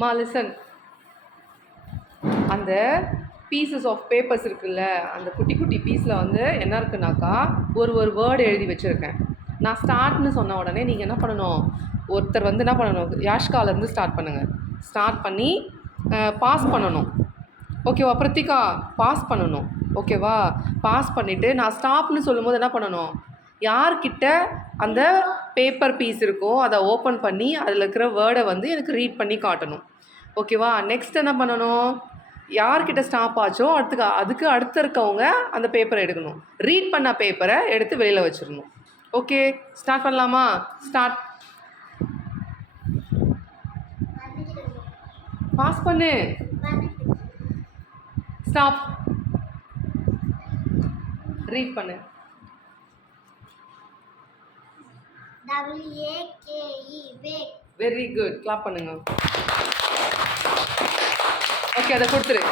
மா லிசன். அந்த pieces of papers இருக்குல்ல, அந்த குட்டி குட்டி பீஸில் வந்து என்ன இருக்குனாக்கா ஒரு வேர்டு எழுதி வச்சுருக்கேன். நான் ஸ்டார்ட்னு சொன்ன உடனே நீங்கள் என்ன பண்ணணும், ஒருத்தர் வந்து என்ன பண்ணணும், யாஷ்காலேருந்து ஸ்டார்ட் பண்ணுங்கள். ஸ்டார்ட் பண்ணி பாஸ் பண்ணணும். ஓகேவா பிரித்திகா? பாஸ் பண்ணணும். ஓகேவா? பாஸ் பண்ணிவிட்டு நான் ஸ்டாப்னு சொல்லும்போது என்ன பண்ணணும், யார்கிட்ட அந்த பேப்பர் பீஸ் இருக்கோ அதை ஓப்பன் பண்ணி அதில் இருக்கிற வேர்டை வந்து எனக்கு ரீட் பண்ணி காட்டணும். ஓகேவா? நெக்ஸ்ட் என்ன பண்ணணும், யார்கிட்ட ஸ்டாப் ஆச்சோ அதுக்கு அடுத்து இருக்கவங்க அந்த பேப்பரை எடுக்கணும். ரீட் பண்ண பேப்பரை எடுத்து வெளியில் வச்சிடணும். ஓகே, ஸ்டார்ட் பண்ணலாமா? ஸ்டார்ட். பாஸ் பண்ணு. ஸ்டாப். ரீட் பண்ணு. Very good. கிளாப் பண்ணுங்க. ஓகே, அதை கொடுத்துரு.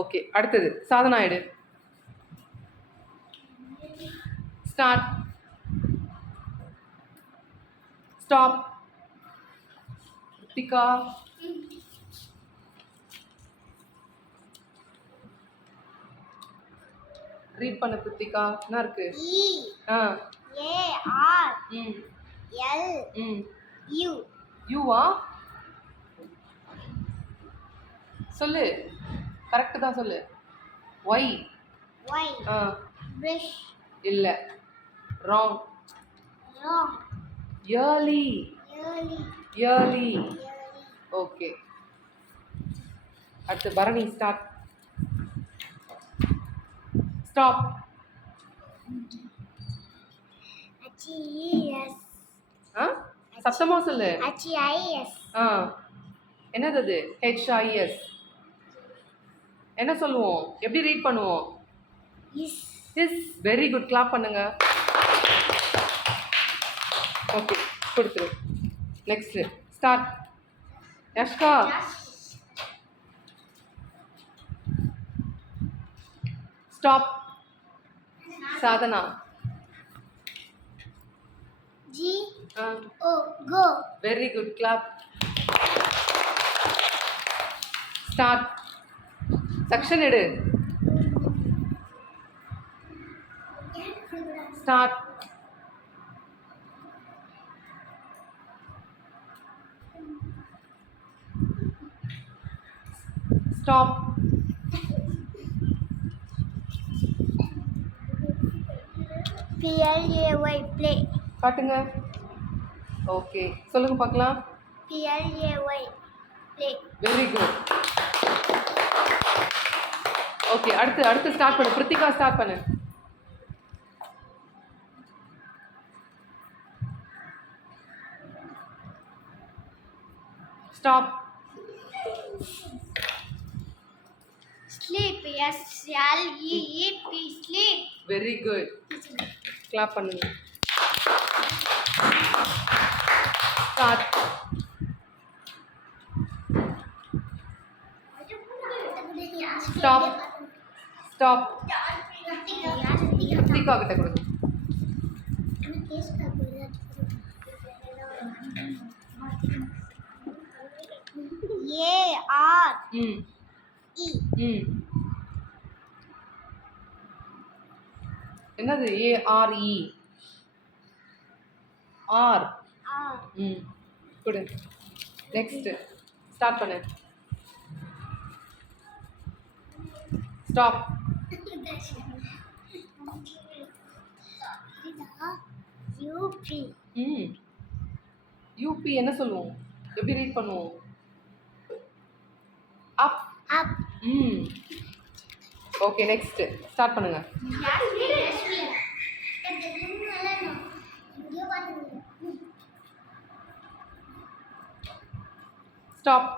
ஓகே, அடுத்தது சாதனா எடு. ஸ்டார்ட். ஸ்டாப். பிரித்திகா. ரீட் பண்ண பிரித்திகா. என்ன இருக்கு? யூவா? சொல்லு, கரெக்ட் தான் சொல்லு. ஒய். இல்ல, ராங். இயர்லி. ஓகே, அடுத்து பரணி. ஸ்டார்ட். ஸ்டாப். சத்தமா சொல்லு. என்னது அது? HIS. என்ன சொல்லுவோம், எப்படி ரீட் பண்ணுவோம்? இஸ். Very good. கிளாப் பண்ணுங்க. ஓகே, கொடுத்துரு. Next start. Yashka. Stop. Sadhana. Go. Very good. Clap. Start. Section edu. Start. Stop. PLAY. Play. காட்டுங்க. ஓகே, சொல்லுங்க பார்க்கலாம். PLAY. Play. Very good. Okay, அடுத்து ஸ்டார்ட் பண்ணு. பிரித்திகா ஸ்டார்ட் பண்ணு. Stop. Sleep. SLEEP. Sleep. Very good. Clap பண்ணுங்க. Start. Stop. Prithika கிட்ட கொடுங்க. என்னது? ARE. ஆர். குடு. நெக்ஸ்ட் ஸ்டார்ட் பண்ணு. ஸ்டாப். UP என்ன சொல்லுவோம், எப்படி ரீட் பண்ணுவோம்? அப். ஓகே, நெக்ஸ்ட் ஸ்டார்ட் பண்ணுங்க. ஸ்டாப்.